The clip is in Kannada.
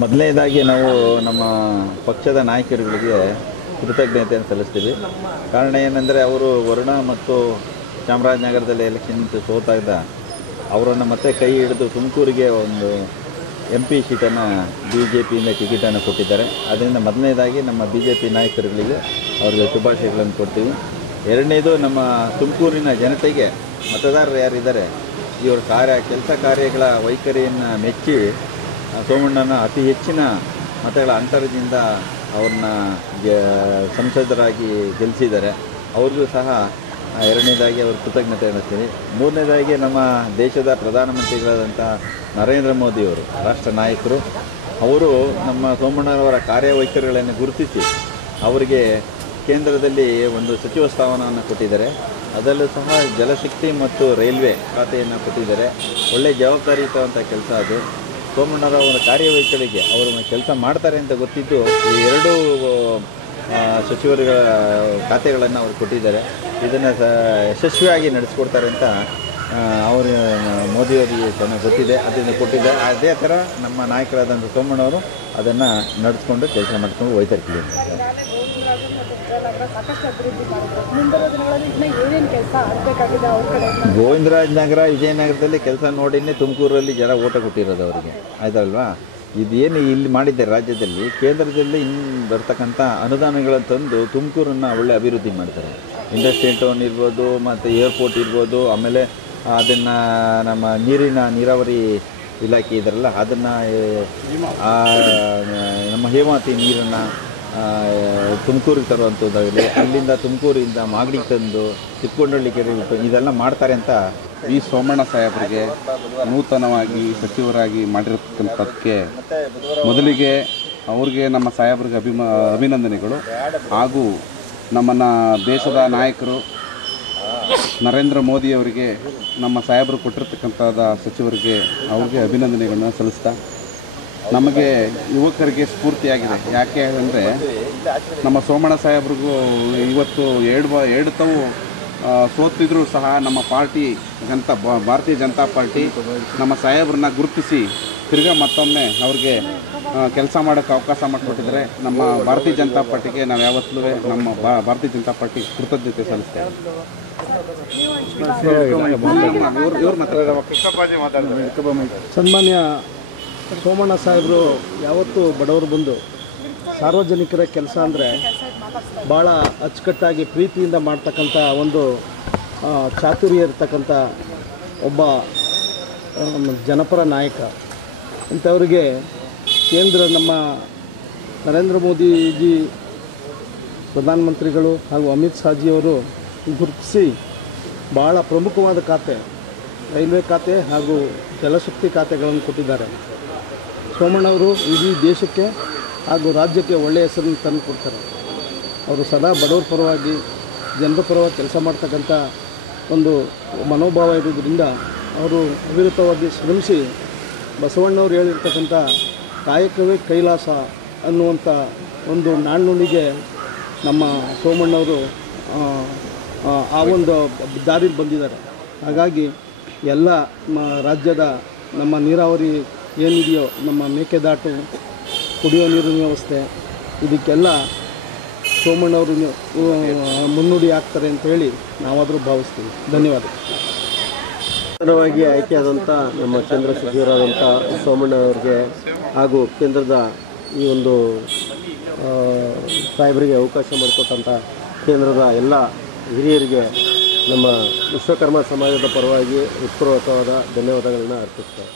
ಮೊದಲನೇದಾಗಿ ನಾವು ನಮ್ಮ ಪಕ್ಷದ ನಾಯಕರುಗಳಿಗೆ ಕೃತಜ್ಞತೆಯನ್ನು ಸಲ್ಲಿಸ್ತೀವಿ. ಕಾರಣ ಏನಂದರೆ ಅವರು ವರುಣ ಮತ್ತು ಚಾಮರಾಜನಗರದಲ್ಲಿ ಎಲೆಕ್ಷನ್ ಸೋತಾಗ ಅವರನ್ನು ಮತ್ತೆ ಕೈ ಹಿಡಿದು ತುಮಕೂರಿಗೆ ಒಂದು MP ಸೀಟನ್ನು BJPಯಿಂದ ಟಿಕೆಟನ್ನು ಕೊಟ್ಟಿದ್ದಾರೆ. ಅದರಿಂದ ಮೊದಲನೇದಾಗಿ ನಮ್ಮ BJP ನಾಯಕರುಗಳಿಗೆ ಅವರಿಗೆ ಶುಭಾಶಯಗಳನ್ನು ಕೊಡ್ತೀವಿ. ಎರಡನೇದು ನಮ್ಮ ತುಮಕೂರಿನ ಜನತೆಗೆ ಮತದಾರರು ಯಾರಿದ್ದಾರೆ ಇವರ ಕೆಲಸ ಕಾರ್ಯಗಳ ವೈಖರಿಯನ್ನು ಮೆಚ್ಚಿ ಸೋಮಣ್ಣನ ಅತಿ ಹೆಚ್ಚಿನ ಮತಗಳ ಅಂತರದಿಂದ ಅವ್ರನ್ನ ಸಂಸದರಾಗಿ ಗೆಲ್ಲಿಸಿದ್ದಾರೆ. ಅವ್ರಿಗೂ ಸಹ ಎರಡನೇದಾಗಿ ಅವರು ಕೃತಜ್ಞತೆ ಅನ್ನಿಸ್ತೀನಿ. ಮೂರನೇದಾಗಿ ನಮ್ಮ ದೇಶದ ಪ್ರಧಾನಮಂತ್ರಿಗಳಾದಂಥ ನರೇಂದ್ರ ಮೋದಿಯವರು ರಾಷ್ಟ್ರ ನಾಯಕರು, ಅವರು ನಮ್ಮ ಸೋಮಣ್ಣನವರ ಕಾರ್ಯವೈಖರಿಗಳನ್ನು ಗುರುತಿಸಿ ಅವರಿಗೆ ಕೇಂದ್ರದಲ್ಲಿ ಒಂದು ಸಚಿವ ಸ್ಥಾನವನ್ನು ಕೊಟ್ಟಿದ್ದಾರೆ. ಅದರಲ್ಲೂ ಸಹ ಜಲಶಕ್ತಿ ಮತ್ತು ರೈಲ್ವೆ ಖಾತೆಯನ್ನು ಕೊಟ್ಟಿದ್ದಾರೆ. ಒಳ್ಳೆಯ ಜವಾಬ್ದಾರಿಯುತವಂಥ ಕೆಲಸ ಅದು. ಸೋಮಣ್ಣನವರ ಕಾರ್ಯವೈಖರಿಗೆ ಅವರು ಕೆಲಸ ಮಾಡ್ತಾರೆ ಅಂತ ಗೊತ್ತಿದ್ದು ಈ ಎರಡೂ ಸಚಿವರುಗಳ ಖಾತೆಗಳನ್ನು ಅವರು ಕೊಟ್ಟಿದ್ದಾರೆ. ಇದನ್ನು ಯಶಸ್ವಿಯಾಗಿ ನಡೆಸ್ಕೊಡ್ತಾರೆ ಅಂತ ಅವರು ಮೋದಿಯವರಿಗೆ ಚೆನ್ನಾಗಿ ಗೊತ್ತಿದೆ, ಅದನ್ನು ಕೊಟ್ಟಿದ್ದಾರೆ. ಅದೇ ಥರ ನಮ್ಮ ನಾಯಕರಾದಂಥ ಸೋಮಣ್ಣವರು ಅದನ್ನು ನಡೆಸ್ಕೊಂಡು ಕೆಲಸ ಮಾಡ್ಕೊಂಡು ಹೋಯ್ತಾರೆ. ಗೋವಿಂದರಾಜನಗರ ವಿಜಯನಗರದಲ್ಲಿ ಕೆಲಸ ನೋಡಿನೇ ತುಮಕೂರಲ್ಲಿ ಜನ ಓಟ ಕೊಟ್ಟಿರೋದು ಅವರಿಗೆ, ಆಯ್ತಲ್ವಾ? ಇದೇನು ಇಲ್ಲಿ ಮಾಡಿದ್ದಾರೆ ರಾಜ್ಯದಲ್ಲಿ, ಕೇಂದ್ರದಲ್ಲಿ ಬರ್ತಕ್ಕಂಥ ಅನುದಾನಗಳನ್ನು ತಂದು ತುಮಕೂರನ್ನು ಒಳ್ಳೆ ಅಭಿವೃದ್ಧಿ ಮಾಡ್ತಾರೆ. ಇಂಡಸ್ಟ್ರಿಯಲ್ ಟೌನ್ ಇರ್ಬೋದು, ಮತ್ತು ಏರ್ಪೋರ್ಟ್ ಇರ್ಬೋದು, ಆಮೇಲೆ ಅದನ್ನು ನಮ್ಮ ನೀರಾವರಿ ಇಲಾಖೆ ಇದರಲ್ಲ ಅದನ್ನು ನಮ್ಮ ಹೇಮಾವತಿ ನೀರನ್ನು ತುಮಕೂರಿಗೆ ತರುವಂಥದ್ದಾಗಲಿ, ಅಲ್ಲಿಂದ ತುಮಕೂರಿಂದ ಮಾಗಡಿಗೆ ತಂದು ಚಿಕ್ಕಗೊಂಡಳ್ಳಿ ಕೆರೆ ಇದೆಲ್ಲ ಮಾಡ್ತಾರೆ ಅಂತ ಈ ಸೋಮಣ್ಣ ಸಾಹೇಬರಿಗೆ ನೂತನವಾಗಿ ಸಚಿವರಾಗಿ ಮಾಡಿರತಕ್ಕಂಥದ್ದಕ್ಕೆ ಮೊದಲಿಗೆ ಅವ್ರಿಗೆ ನಮ್ಮ ಸಾಹೇಬರಿಗೆ ಅಭಿನಂದನೆಗಳು. ಹಾಗೂ ನಮ್ಮನ್ನು ದೇಶದ ನಾಯಕರು ನರೇಂದ್ರ ಮೋದಿಯವರಿಗೆ ನಮ್ಮ ಸಾಹೇಬರು ಕೊಟ್ಟಿರ್ತಕ್ಕಂಥದ್ದು ಸಚಿವರಿಗೆ ಅವ್ರಿಗೆ ಅಭಿನಂದನೆಗಳನ್ನ ಸಲ್ಲಿಸ್ತಾ, ನಮಗೆ ಯುವಕರಿಗೆ ಸ್ಫೂರ್ತಿಯಾಗಿದೆ. ಯಾಕೆ ಅಂದರೆ ನಮ್ಮ ಸೋಮಣ್ಣ ಸಾಹೇಬ್ರಿಗೂ ಇವತ್ತು ಎರಡು ತಾವು ಸೋತಿದ್ರೂ ಸಹ ನಮ್ಮ ಭಾರತೀಯ ಜನತಾ ಪಾರ್ಟಿ ನಮ್ಮ ಸಾಹೇಬ್ರನ್ನ ಗುರುತಿಸಿ ತಿರ್ಗಾ ಮತ್ತೊಮ್ಮೆ ಅವ್ರಿಗೆ ಕೆಲಸ ಮಾಡೋಕ್ಕೆ ಅವಕಾಶ ಮಾಡಿಕೊಟ್ಟಿದ್ದಾರೆ. ನಮ್ಮ ಭಾರತೀಯ ಜನತಾ ಪಾರ್ಟಿಗೆ ನಾವು ಯಾವತ್ತೂ ನಮ್ಮ ಭಾರತೀಯ ಜನತಾ ಪಾರ್ಟಿ ಕೃತಜ್ಞತೆ ಸಲ್ಲಿಸ್ತೇವೆ. ಸನ್ಮಾನ್ಯ ಸೋಮಣ್ಣ ಸಾಹೇಬರು ಯಾವತ್ತೂ ಬಡವರು ಬಂದು ಸಾರ್ವಜನಿಕರ ಕೆಲಸ ಅಂದರೆ ಭಾಳ ಅಚ್ಚುಕಟ್ಟಾಗಿ ಪ್ರೀತಿಯಿಂದ ಮಾಡ್ತಕ್ಕಂಥ ಒಂದು ಚಾತುರ್ಯ ಇರ್ತಕ್ಕಂಥ ಒಬ್ಬ ಜನಪರ ನಾಯಕ. ಇಂಥವ್ರಿಗೆ ಕೇಂದ್ರ ನಮ್ಮ ನರೇಂದ್ರ ಮೋದಿಜಿ ಪ್ರಧಾನಮಂತ್ರಿಗಳು ಹಾಗೂ ಅಮಿತ್ ಶಾಜಿಯವರು ಗುರುತಿಸಿ ಭಾಳ ಪ್ರಮುಖವಾದ ಖಾತೆ, ರೈಲ್ವೆ ಖಾತೆ ಹಾಗೂ ಜಲಶಕ್ತಿ ಖಾತೆಗಳನ್ನು ಕೊಟ್ಟಿದ್ದಾರೆ. ಸೋಮಣ್ಣವರು ಇಡೀ ದೇಶಕ್ಕೆ ಹಾಗೂ ರಾಜ್ಯಕ್ಕೆ ಒಳ್ಳೆಯ ಹೆಸರನ್ನು ತಂದು ಕೊಡ್ತಾರೆ. ಅವರು ಸದಾ ಬಡವರ ಪರವಾಗಿ, ಜನರ ಪರವಾಗಿ ಕೆಲಸ ಮಾಡ್ತಕ್ಕಂಥ ಒಂದು ಮನೋಭಾವ ಇರೋದ್ರಿಂದ ಅವರು ಅವಿರತವಾಗಿ ಶ್ರಮಿಸಿ ಬಸವಣ್ಣವ್ರು ಹೇಳಿರ್ತಕ್ಕಂಥ ಕಾಯಕವೇ ಕೈಲಾಸ ಅನ್ನುವಂಥ ಒಂದು ನಾಣ್ಣುಣಿಗೆ ನಮ್ಮ ಸೋಮಣ್ಣವರು ಆ ಒಂದು ದಾರಿಲಿ ಬಂದಿದ್ದಾರೆ. ಹಾಗಾಗಿ ಎಲ್ಲ ರಾಜ್ಯದ ನಮ್ಮ ನೀರಾವರಿ ಏನಿದೆಯೋ, ನಮ್ಮ ಮೇಕೆದಾಟು, ಕುಡಿಯೋ ನೀರಿನ ವ್ಯವಸ್ಥೆ, ಇದಕ್ಕೆಲ್ಲ ಸೋಮಣ್ಣವರು ಮುನ್ನುಡಿ ಆಗ್ತಾರೆ ಅಂತ ಹೇಳಿ ನಾವಾದರೂ ಭಾವಿಸ್ತೀವಿ. ಧನ್ಯವಾದ. ನೂತನವಾಗಿ ಆಯ್ಕೆಯಾದಂಥ ನಮ್ಮ ಕೇಂದ್ರ ಸಚಿವರಾದಂಥ ಸೋಮಣ್ಣವರಿಗೆ ಹಾಗೂ ಕೇಂದ್ರದ ಈ ಒಂದು ಸಾಹೇಬರಿಗೆ ಅವಕಾಶ ಮಾಡಿಕೊಟ್ಟಂಥ ಕೇಂದ್ರದ ಎಲ್ಲ ಹಿರಿಯರಿಗೆ ನಮ್ಮ ವಿಶ್ವಕರ್ಮ ಸಮಾಜದ ಪರವಾಗಿ ಹೃತ್ಪೂರ್ವಕವಾದ ಧನ್ಯವಾದಗಳನ್ನ ಅರ್ಪಿಸ್ತೇವೆ.